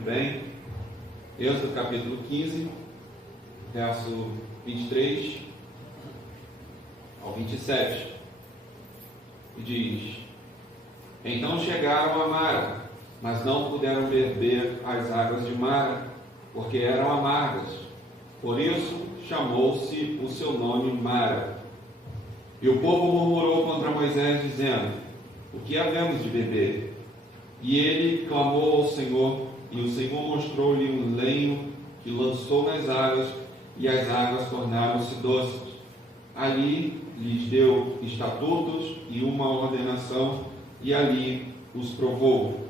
Muito bem. Êxodo capítulo 15, verso 23 ao 27. E diz: Então chegaram a Mara, mas não puderam beber as águas de Mara, porque eram amargas. Por isso chamou-se o seu nome Mara. E o povo murmurou contra Moisés, dizendo: O que havemos de beber? E ele clamou ao Senhor, e o Senhor mostrou-lhe um lenho que lançou nas águas, e as águas tornaram-se doces. Ali lhes deu estatutos e uma ordenação, e ali os provou.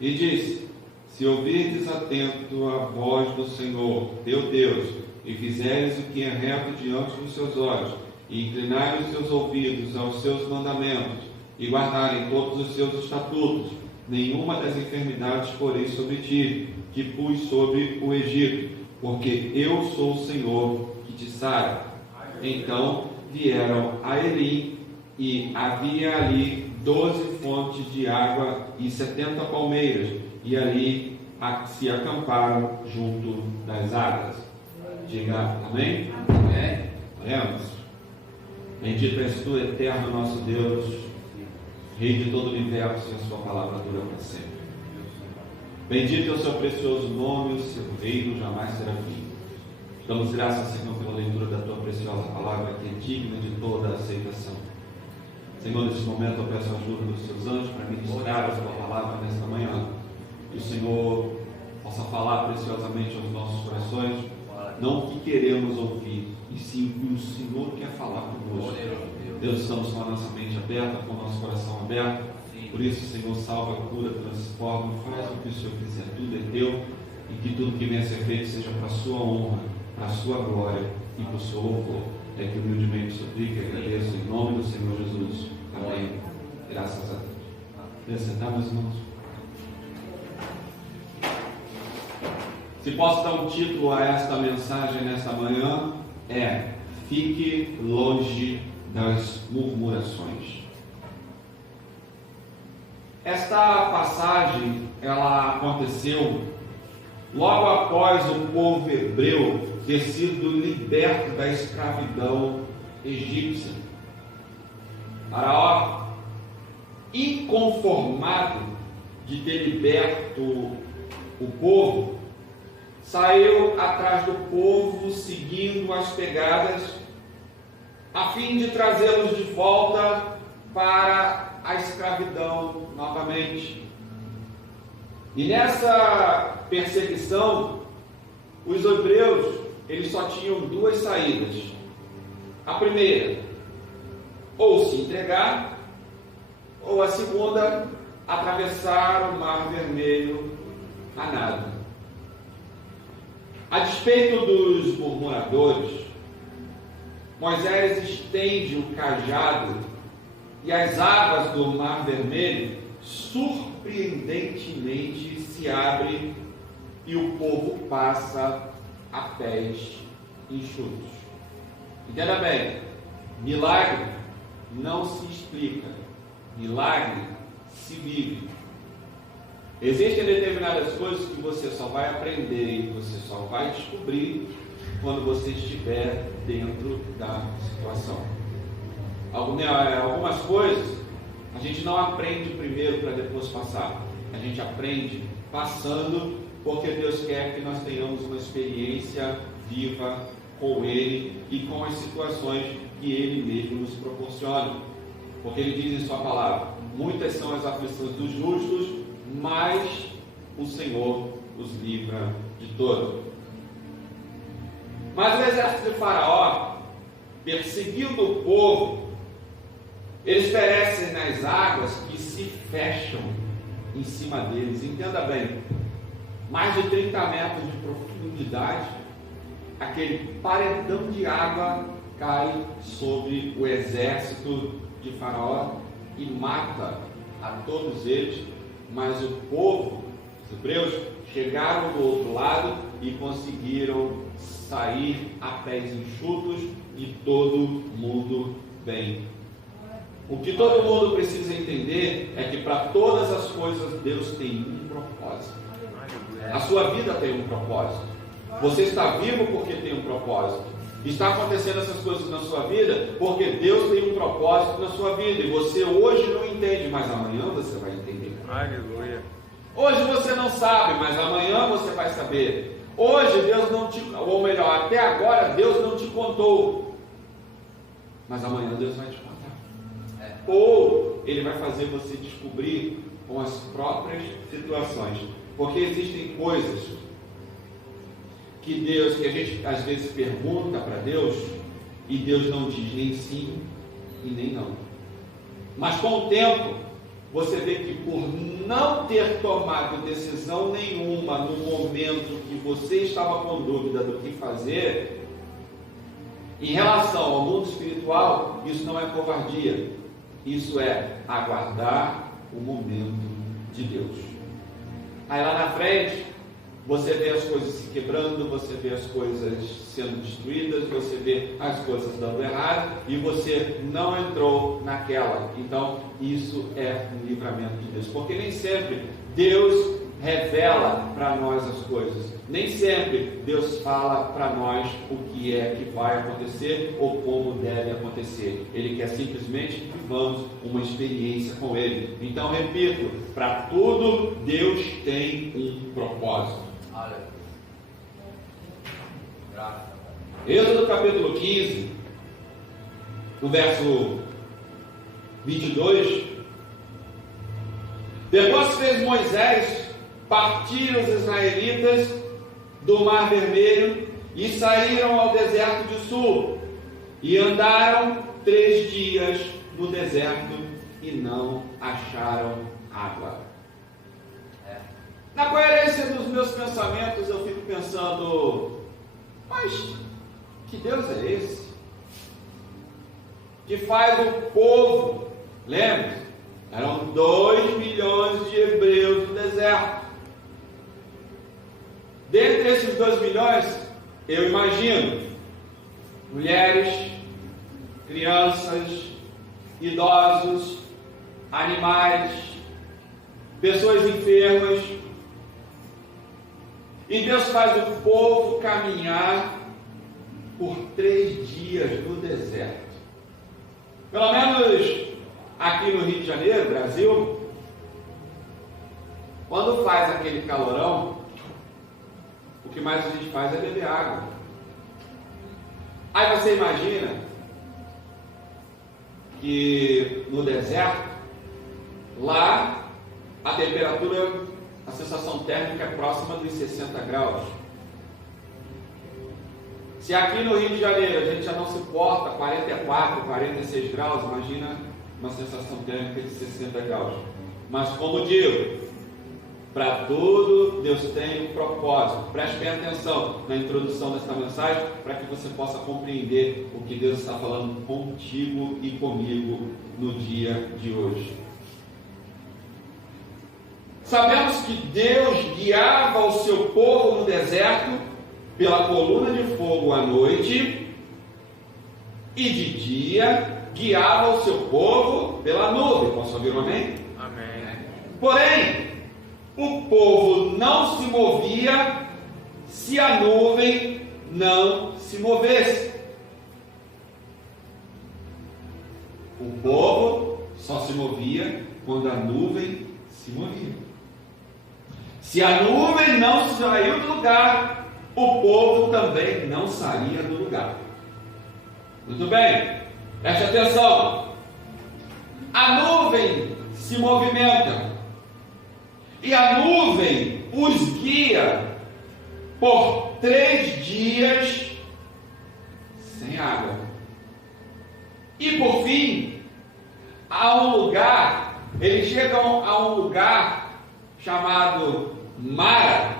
E disse: Se ouvirdes atento a voz do Senhor, teu Deus, e fizeres o que é reto diante dos seus olhos, e inclinares os seus ouvidos aos seus mandamentos, e guardarem todos os seus estatutos, nenhuma das enfermidades porei sobre ti, que pus sobre o Egito, porque eu sou o Senhor que te sara. Então vieram a Elim, e havia ali 12 fontes de água e 70 palmeiras, e ali se acamparam junto das águas. Diga amém? Amém. Oremos. Bendito és tu, eterno nosso Deus, Rei de todo o universo, e a sua palavra dura para sempre. Bendito é o seu precioso nome, o seu reino jamais será fim. Damos graças, Senhor, pela leitura da tua preciosa palavra, que é digna de toda a aceitação. Senhor, nesse momento eu peço a ajuda dos seus anjos para ministrar a tua palavra nesta manhã. Que o Senhor possa falar preciosamente aos nossos corações, não o que queremos ouvir, e sim o que o Senhor quer falar conosco. Deus, estamos com a nossa mente aberta, com o nosso coração aberto. Por isso, Senhor, salva, cura, transforma, faz o que o Senhor quiser. Tudo é teu, e que tudo que venha a ser feito seja para a sua honra, para a sua glória e para o seu louvor. É que humildemente suplico e agradeço em nome do Senhor Jesus. Amém. Graças a Deus. Vem sentar, meus irmãos. Se posso dar um título a esta mensagem nesta manhã, é: Fique longe das murmurações. Esta passagem, ela aconteceu logo após o povo hebreu ter sido liberto da escravidão egípcia. Faraó, inconformado de ter liberto o povo, saiu atrás do povo, seguindo as pegadas, a fim de trazê-los de volta para a escravidão novamente. E nessa perseguição, os hebreus, eles só tinham duas saídas. A primeira, ou se entregar, ou a segunda, atravessar o Mar Vermelho a nado. A despeito dos murmuradores, Moisés estende o cajado e as águas do Mar Vermelho surpreendentemente se abrem e o povo passa a pés enxutos. Entenda bem, milagre não se explica, milagre se vive. Existem determinadas coisas que você só vai aprender e você só vai descobrir quando você estiver dentro da situação. Algumas coisas a gente não aprende primeiro para depois passar. A gente aprende passando, porque Deus quer que nós tenhamos uma experiência viva com Ele e com as situações que Ele mesmo nos proporciona. Porque Ele diz em sua palavra: muitas são as aflições dos justos, mas o Senhor os livra de todo. Mas o exército de Faraó, perseguindo o povo, eles perecem nas águas que se fecham em cima deles. Entenda bem, mais de 30 metros de profundidade, aquele paredão de água cai sobre o exército de Faraó e mata a todos eles. Mas o povo, os hebreus, chegaram do outro lado e conseguiram sair a pés enxutos e todo mundo bem. O que todo mundo precisa entender é que para todas as coisas Deus tem um propósito. A sua vida tem um propósito. Você está vivo porque tem um propósito. Está acontecendo essas coisas na sua vida porque Deus tem um propósito na sua vida. E você hoje não entende, mas amanhã você vai entender. Aleluia. Hoje você não sabe, mas amanhã você vai saber. Hoje Deus não te, ou melhor, até agora Deus não te contou, mas amanhã Deus vai te contar. Ou Ele vai fazer você descobrir com as próprias situações, porque existem coisas que a gente às vezes pergunta para Deus e Deus não diz nem sim e nem não. Mas com o tempo você vê que por não ter tomado decisão nenhuma no momento que você estava com dúvida do que fazer, em relação ao mundo espiritual, isso não é covardia, isso é aguardar o momento de Deus. Aí lá na frente, você vê as coisas se quebrando, você vê as coisas sendo destruídas, você vê as coisas dando errado e você não entrou naquela. Então, isso é um livramento de Deus, porque nem sempre Deus revela para nós as coisas, nem sempre Deus fala para nós o que é que vai acontecer ou como deve acontecer. Ele quer simplesmente que vivamos uma experiência com Ele. Então, repito, para tudo Deus tem um propósito. Êxodo capítulo 15, no verso 22, depois que fez Moisés partir os israelitas do Mar Vermelho e saíram ao deserto de Sul e andaram 3 dias no deserto e não acharam água. Na coerência dos meus pensamentos, eu fico pensando, mas que Deus é esse? Que faz o povo, lembra? Eram 2 milhões de hebreus no deserto. Dentre esses 2 milhões, eu imagino mulheres, crianças, idosos, animais, pessoas enfermas. E Deus faz o povo caminhar por 3 dias no deserto. Pelo menos aqui no Rio de Janeiro, Brasil, quando faz aquele calorão, o que mais a gente faz é beber água. Aí você imagina que no deserto, lá a temperatura, a sensação térmica é próxima dos 60 graus. Se aqui no Rio de Janeiro a gente já não suporta 44, 46 graus, imagina uma sensação térmica de 60 graus. Mas como digo, para tudo Deus tem um propósito. Preste bem atenção na introdução desta mensagem para que você possa compreender o que Deus está falando contigo e comigo no dia de hoje. Sabemos que Deus guiava o seu povo no deserto pela coluna de fogo à noite e de dia guiava o seu povo pela nuvem. Posso ouvir um amém? Amém. Porém, o povo não se movia se a nuvem não se movesse. O povo só se movia quando a nuvem se movia. Se a nuvem não saiu do lugar, o povo também não saía do lugar. Muito bem, preste atenção. A nuvem se movimenta e a nuvem os guia por 3 dias sem água. E por fim, a um lugar, eles chegam a um lugar chamado Mara,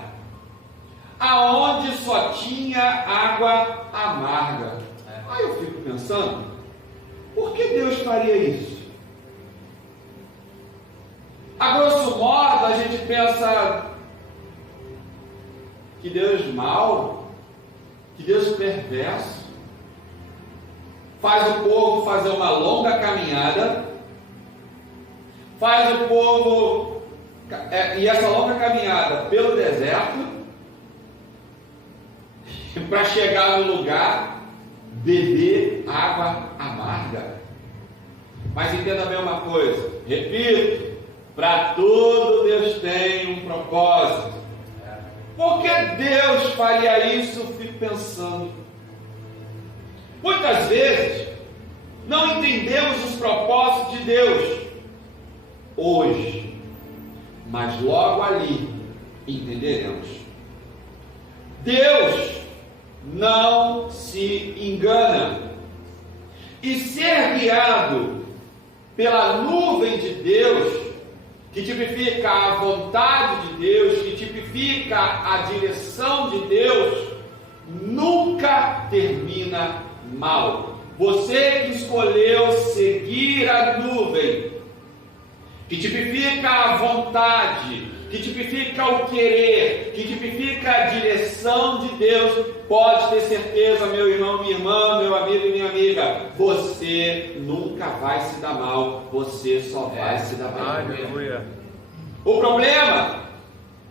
aonde só tinha água amarga. Aí eu fico pensando, por que Deus faria isso? A grosso modo a gente pensa que Deus é mau, que Deus é perverso, faz o povo fazer uma longa caminhada, faz o povo, e essa longa caminhada pelo deserto, para chegar no lugar, beber água amarga. Mas entenda bem uma coisa, repito, para tudo Deus tem um propósito. Por que Deus faria isso? Eu fico pensando. Muitas vezes não entendemos os propósitos de Deus hoje, mas logo ali entenderemos. Deus não se engana, e ser guiado pela nuvem de Deus, que tipifica a vontade de Deus, que tipifica a direção de Deus, nunca termina mal. Você que escolheu seguir a nuvem, que tipifica a vontade, que tipifica o querer, que tipifica a direção de Deus, pode ter certeza, meu irmão, minha irmã, meu amigo e minha amiga, você nunca vai se dar mal, você só vai se dar bem. Aleluia. O problema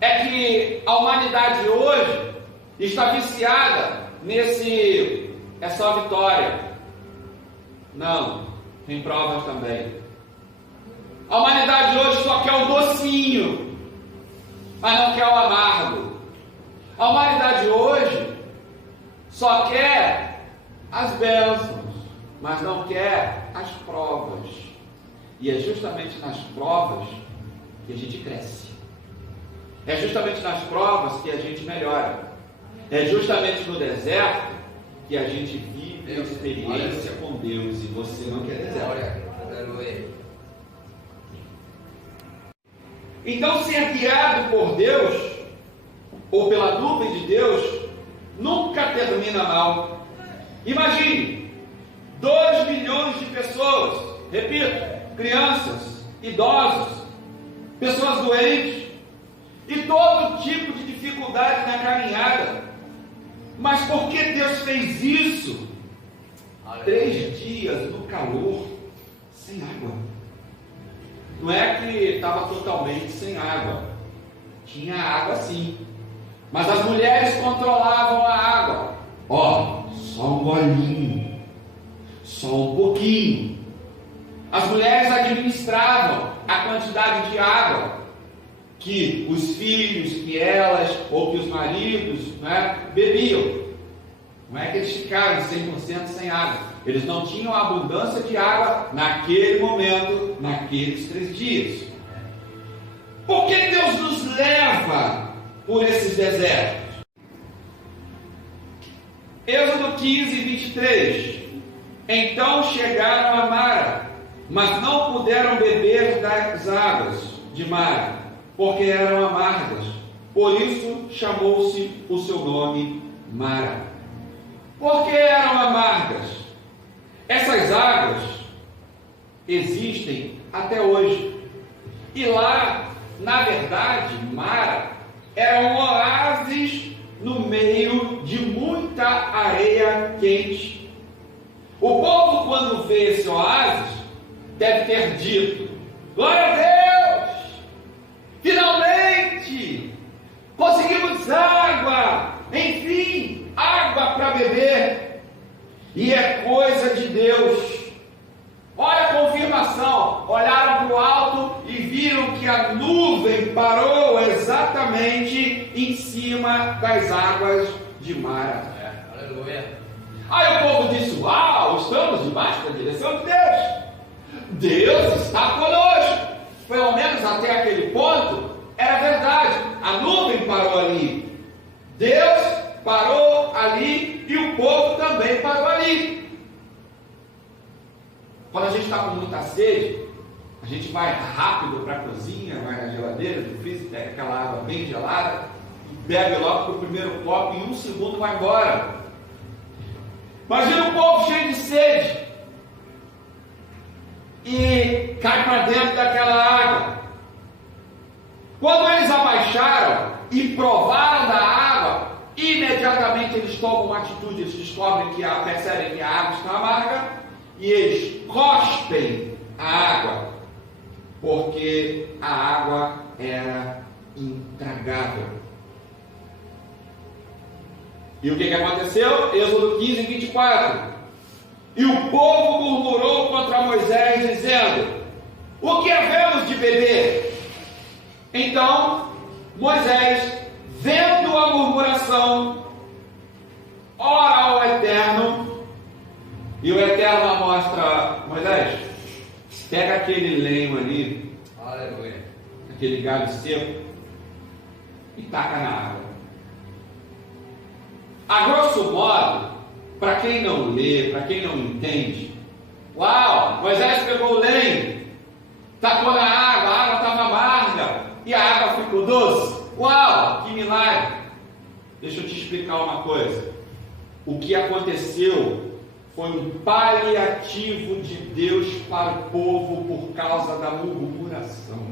é que a humanidade hoje está viciada nesse é só vitória. Não, tem provas também. A humanidade hoje só quer o docinho, mas não quer o amargo. A humanidade hoje só quer as bênçãos, mas não quer as provas. E é justamente nas provas que a gente cresce. É justamente nas provas que a gente melhora. É justamente no deserto que a gente vive a experiência com Deus. E você não quer deserto. Então, ser guiado por Deus, ou pela nuvem de Deus, nunca termina mal. Imagine, 2 milhões de pessoas, repito, crianças, idosos, pessoas doentes, e todo tipo de dificuldade na caminhada. Mas por que Deus fez isso? 3 dias no calor, sem água. Não é que estava totalmente sem água, tinha água sim, mas as mulheres controlavam a água. Só um golinho, só um pouquinho. As mulheres administravam a quantidade de água que os filhos, que elas ou que os maridos, bebiam. Não é que eles ficaram 100% sem água. Eles não tinham abundância de água naquele momento, naqueles 3 dias. Por que Deus nos leva por esses desertos? Êxodo 15, 23. Então chegaram a Mara, mas não puderam beber das águas de Mara, porque eram amargas. Por isso chamou-se o seu nome Mara. Por que eram amargas? Essas águas existem até hoje. E lá, na verdade, Mara era um oásis no meio de muita areia quente. O povo, quando vê esse oásis, deve ter dito: glória a Deus! Finalmente! Conseguimos água! Enfim, água para beber! E é coisa de Deus. Olha a confirmação. Olharam para o alto e viram que a nuvem parou exatamente em cima das águas de Mara. Aleluia. Aí o povo disse: uau, estamos debaixo da direção de Deus. Deus está conosco. Pelo menos até aquele ponto era verdade. A nuvem parou ali. Deus parou ali e o povo também parou ali. Quando a gente está com muita sede, a gente vai rápido para a cozinha, vai na geladeira, no freezer, pega aquela água bem gelada e bebe logo para o primeiro copo e em 1 segundo vai embora. Imagina o povo cheio de sede e cai para dentro daquela água. Quando eles abaixaram e provaram da água, imediatamente eles tomam uma atitude, eles descobrem percebem que a água está amarga e eles cospem a água, porque a água era intragável. E o que aconteceu? Êxodo 15, 24. E o povo murmurou contra Moisés, dizendo: o que havemos de beber? Então Moisés, vendo a murmuração, ora ao Eterno, e o Eterno mostra: Moisés, pega aquele lenho ali, Aleluia. aquele galho seco, e taca na água. A grosso modo, para quem não lê, para quem não entende, uau, Moisés pegou o lenho, tacou na água, a água estava amarga e a água ficou doce. Uau, que milagre! Deixa eu te explicar uma coisa. O que aconteceu foi um paliativo de Deus para o povo por causa da murmuração.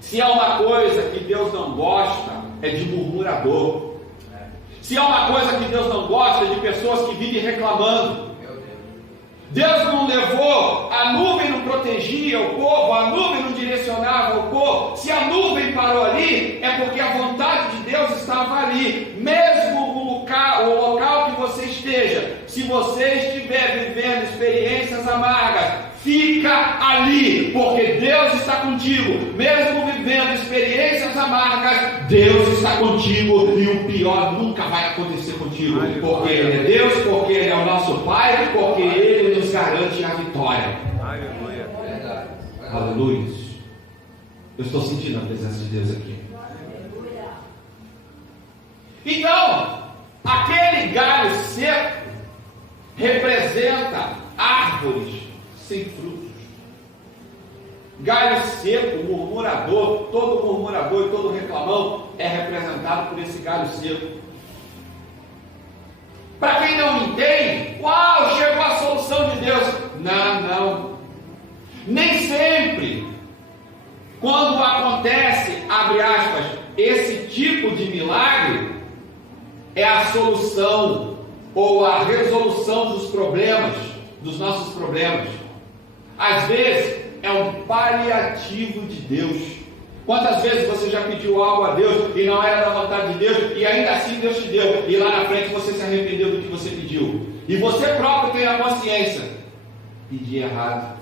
Se há uma coisa que Deus não gosta, é de murmurador. Se há uma coisa que Deus não gosta, é de pessoas que vivem reclamando. Deus não levou, a nuvem não protegia o povo, a nuvem não direcionava o povo. Se a nuvem parou ali, é porque a vontade de Deus estava ali. Mesmo o local que você esteja, se você estiver vivendo experiências amargas, fica ali, porque Deus está contigo. Mesmo vivendo experiências amargas, Deus está contigo, e o pior nunca vai acontecer contigo, porque Ele é Deus, porque Ele é o nosso Pai, porque Ele nos garante a vitória. Aleluia. Aleluia. Eu estou sentindo a presença de Deus aqui. Então, aquele galho seco representa árvores sem frutos. Galho seco, murmurador, todo murmurador e todo reclamão é representado por esse galho seco. Para quem não entende, uau, chegou a solução de Deus. Não. Nem sempre, quando acontece, abre aspas, esse tipo de milagre, é a solução ou a resolução dos problemas, dos nossos problemas. Às vezes é um paliativo de Deus. Quantas vezes você já pediu algo a Deus e não era da vontade de Deus, e ainda assim Deus te deu, e lá na frente você se arrependeu do que você pediu, e você próprio tem a consciência: pedi errado,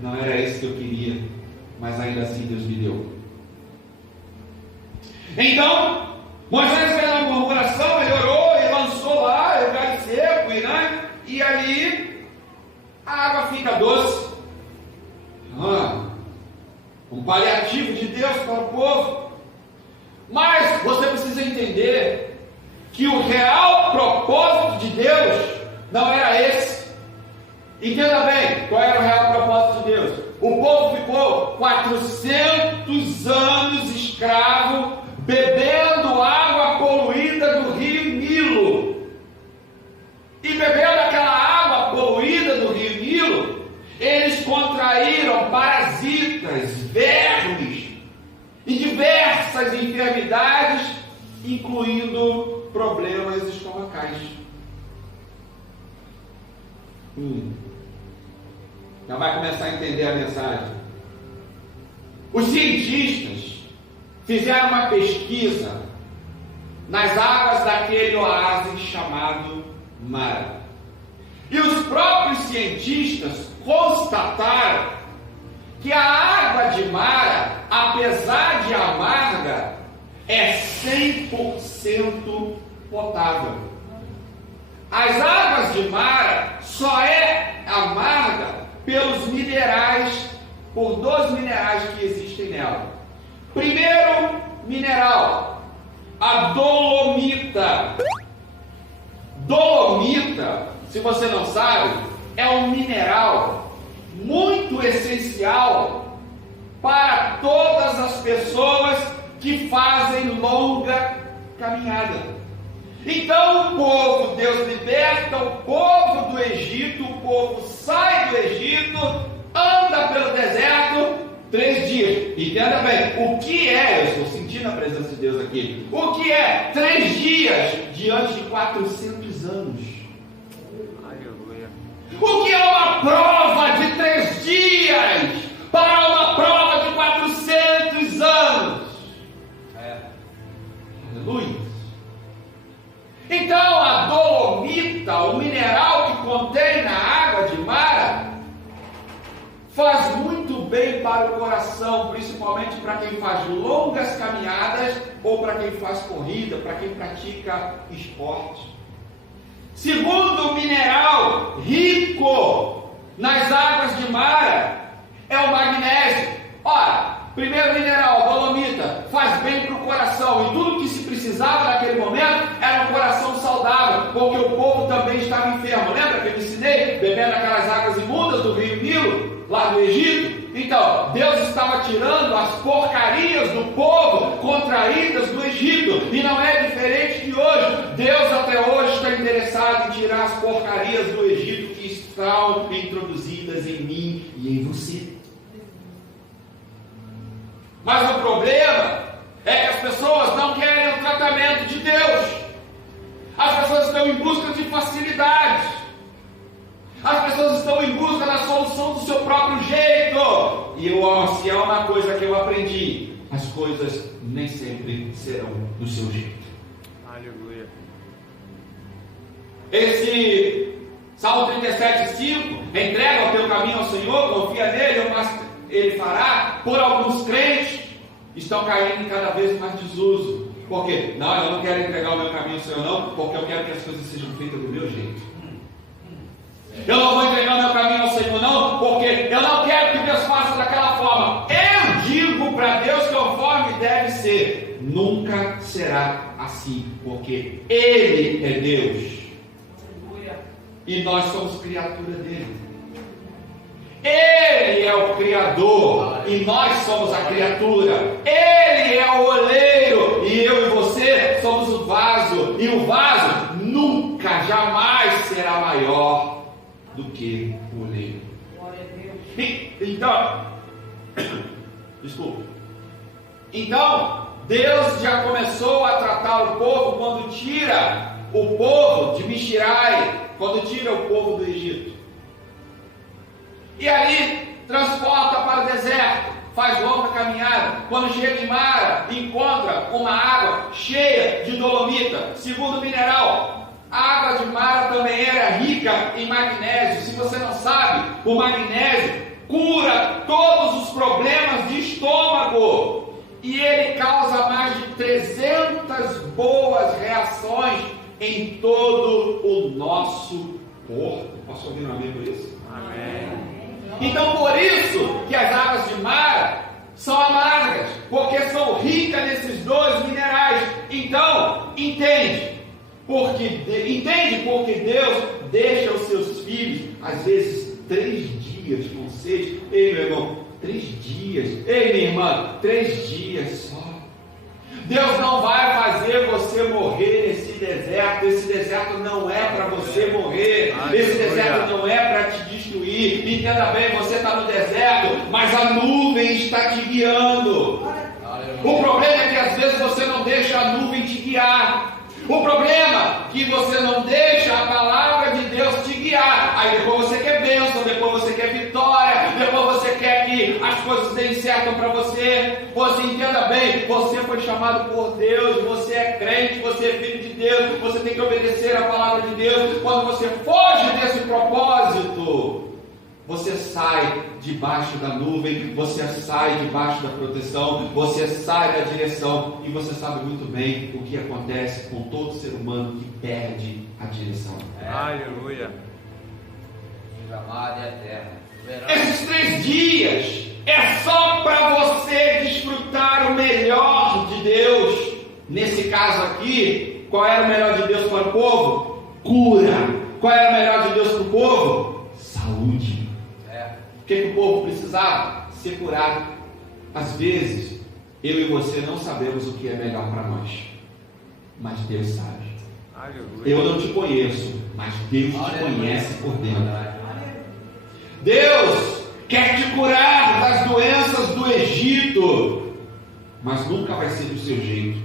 não era isso que eu queria, mas ainda assim Deus me deu. Então Moisés fez uma murmuração, ele orou e lançou lá o galho seco, e ali a água fica doce. Um paliativo de Deus para o povo. Mas você precisa entender que o real propósito de Deus não era esse. Entenda bem, qual era o real propósito de Deus? O povo ficou 400 anos escravo, bebendo água poluída do rio Nilo. E bebendo aquela água poluída do rio Nilo, eles contraíram parasitas, vermes e diversas enfermidades, incluindo problemas estomacais. Já vai começar a entender a mensagem. Os cientistas fizeram uma pesquisa nas águas daquele oásis chamado Mara. E os próprios cientistas constataram que a água de Mara, apesar de amarga, é 100% potável. As águas de Mara só é amarga pelos minerais, por 2 minerais que existem nela. Primeiro mineral, a dolomita. Dolomita, se você não sabe, é um mineral muito essencial para todas as pessoas que fazem longa caminhada. Então o povo, Deus liberta o povo do Egito, o povo sai do Egito, anda pelo deserto 3 dias. Entenda bem, o que é, eu estou sentindo a presença de Deus aqui, o que é 3 dias diante de 400 anos? Aleluia. O que é uma prova de 3 dias para uma prova de 400 anos? Aleluia. Então a dolomita, o mineral que contém na água de Mara, faz muito bem para o coração, principalmente para quem faz longas caminhadas ou para quem faz corrida, para quem pratica esporte. Segundo mineral rico nas águas de Mara é o magnésio. Ora, primeiro mineral, a dolomita, faz bem para o coração, e tudo que se precisava naquele momento era um coração saudável, porque o povo também estava enfermo. Lembra que eu ensinei? Bebendo aquelas águas imundas do rio Nilo, lá do Egito? Então, Deus estava tirando as porcarias do povo contraídas do Egito, e não é diferente de hoje. Deus até hoje está interessado em tirar as porcarias do Egito que estão introduzidas em mim e em você. Mas o problema é que as pessoas não querem o tratamento de Deus. As pessoas estão em busca de facilidades. As pessoas estão em busca da solução do seu próprio jeito. E se há uma coisa que eu aprendi, as coisas nem sempre serão do seu jeito. Aleluia. Esse Salmo 37:5, entrega o teu caminho ao Senhor, confia nele, mas Ele fará. Por alguns crentes estão caindo em cada vez mais desuso. Por quê? Não, eu não quero entregar o meu caminho ao Senhor não, porque eu quero que as coisas sejam feitas do meu jeito. Eu não vou entregar o meu caminho ao Senhor não, porque eu não quero que Deus faça daquela forma. Eu digo para Deus conforme deve ser. Nunca será assim, porque Ele é Deus. E nós somos criatura dele. Ele é o Criador e nós somos a criatura. Ele é o oleiro e eu e você somos o vaso. E o vaso nunca, jamais será maior do que o oleiro. Então, desculpa. Então, Deus já começou a tratar o povo quando tira o povo de Michirai, quando tira o povo do Egito. E ali transporta para o deserto, faz longa caminhada. Quando chega em Mara, encontra uma água cheia de dolomita. Segundo mineral, a água de Mara também era rica em magnésio. Se você não sabe, o magnésio cura todos os problemas de estômago. E ele causa mais de 300 boas reações em todo o nosso corpo. Posso ouvir um amém por isso? Amém. Então, por isso que as águas de Mara são amargas, porque são ricas nesses dois minerais. Então, entende porque Deus deixa os seus filhos, às vezes, 3 dias com sede. Ei, meu irmão, 3 dias. Ei, minha irmã, 3 dias só. Deus não vai fazer você morrer nesse deserto. Esse deserto não é para você morrer. Esse deserto não é para te destruir. Entenda bem, você está no deserto, mas a nuvem está te guiando. O problema é que às vezes você não deixa a nuvem te guiar. O problema é que você não deixa a palavra de Deus te guiar. Aí depois você quer bênção, depois você quer vitória, depois você quer que as coisas deem certo para você. Você entenda bem, você foi chamado por Deus, você é crente, você é filho de Deus, você tem que obedecer a palavra de Deus. Quando você foge desse propósito, você sai debaixo da nuvem, você sai debaixo da proteção, você sai da direção, e você sabe muito bem o que acontece com todo ser humano que perde a direção. Aleluia. Esses 3 dias é só para você desfrutar o melhor de Deus. Nesse caso aqui, qual era o melhor de Deus para o povo? Cura. Qual era o melhor de Deus para o povo? Saúde. O que o povo precisava? Ser curado. Às vezes, eu e você não sabemos o que é melhor para nós, mas Deus sabe. Aleluia. Eu não te conheço, mas Deus te conhece por dentro. Deus quer te curar das doenças do Egito, mas nunca vai ser do seu jeito.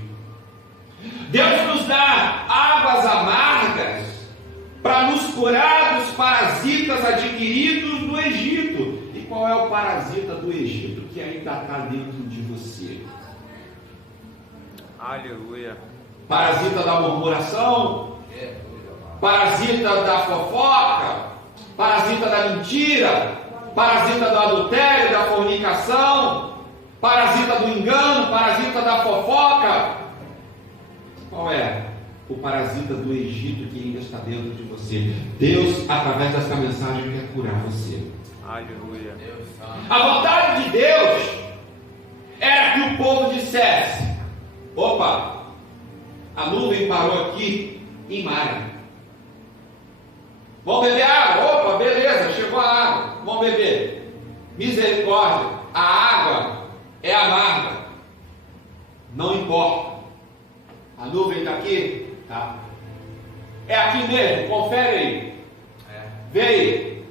Deus nos dá águas amargas para nos curar dos parasitas adquiridos no Egito. E qual é o parasita do Egito que ainda está dentro de você? Aleluia. parasita da murmuração, parasita da fofoca, parasita da mentira, parasita do adultério, da fornicação, parasita do engano, parasita da fofoca. Qual é o parasita do Egito que ainda está dentro de você? Deus, através desta mensagem, quer curar você. Aleluia. A vontade de Deus era que o povo dissesse: opa, a nuvem parou aqui em Mara. Vamos beber água? Opa, beleza, chegou a água. Vamos beber. Misericórdia, a água é amarga. Não importa. A nuvem está aqui? Tá. É aqui mesmo, confere aí. Vê aí.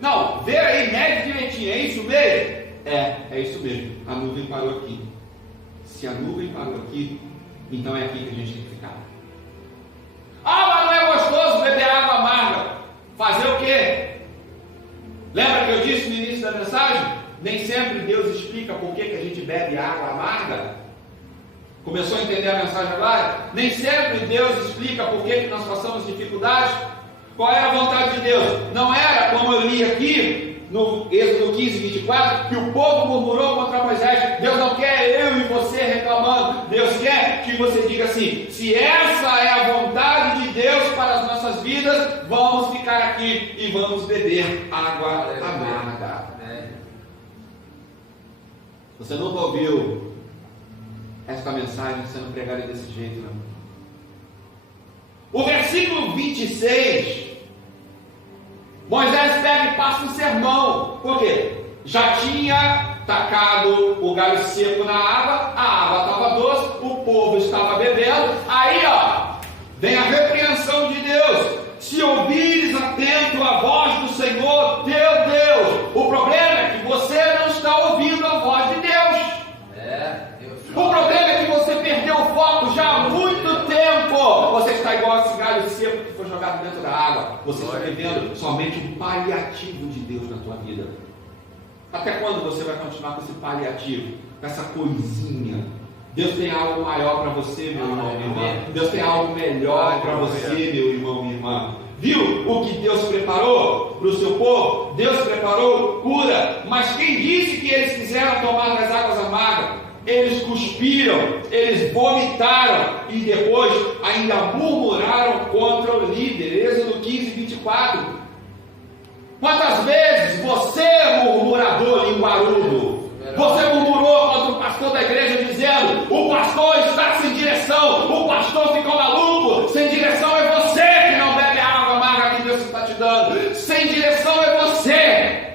Não, vê aí, mede direitinho, é isso mesmo? É isso mesmo. A nuvem parou aqui. Se a nuvem parou aqui, então é aqui que a gente tem que ficar. Ah, mas não é gostoso beber água amarga. Fazer o quê? Lembra que eu disse no início da mensagem? Nem sempre Deus explica por que a gente bebe água amarga. Começou a entender a mensagem agora? Nem sempre Deus explica por que nós passamos dificuldades. Qual era a vontade de Deus? Não era, como eu li aqui, no Êxodo 15, 24, que o povo murmurou contra Moisés. Deus não quer eu e você reclamando. Deus quer que você diga assim: se essa é a vontade de Deus para as nossas vidas, vamos ficar aqui e vamos beber água amarga. Você nunca ouviu esta mensagem sendo pregada desse jeito, não? O versículo 26, Moisés pega e passa um sermão. Por quê? Já tinha tacado o galho seco na água, a água estava doce, o povo estava bebendo. Aí, vem a repreensão de Deus. Se ouvires atento a voz do Senhor teu Deus. O problema é que você não está ouvindo a voz de Deus. O problema é que você perdeu o foco já há muito tempo. Você está igual a esse galho seco que foi jogado dentro da água. Você está vivendo somente um paliativo de Deus na tua vida. Até quando você vai continuar com esse paliativo? Com essa coisinha? Deus tem algo maior para você, meu irmão e minha irmã. Deus tem algo melhor para você, meu irmão e minha irmã. Viu o que Deus preparou para o seu povo? Deus preparou cura. Mas quem disse que eles quiseram tomar das águas amargas? Eles cuspiram, eles vomitaram e depois ainda murmuraram contra o líder. Êxodo 15, 24. Quantas vezes você, murmurador linguarudo, você murmurou contra o pastor da igreja dizendo: o pastor está sem direção, o pastor ficou maluco. Sem direção é você que não bebe a água amarga que Deus está te dando. Sem direção é você.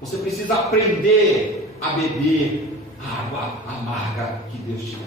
Você precisa aprender a beber a água amarga que Deus te dá.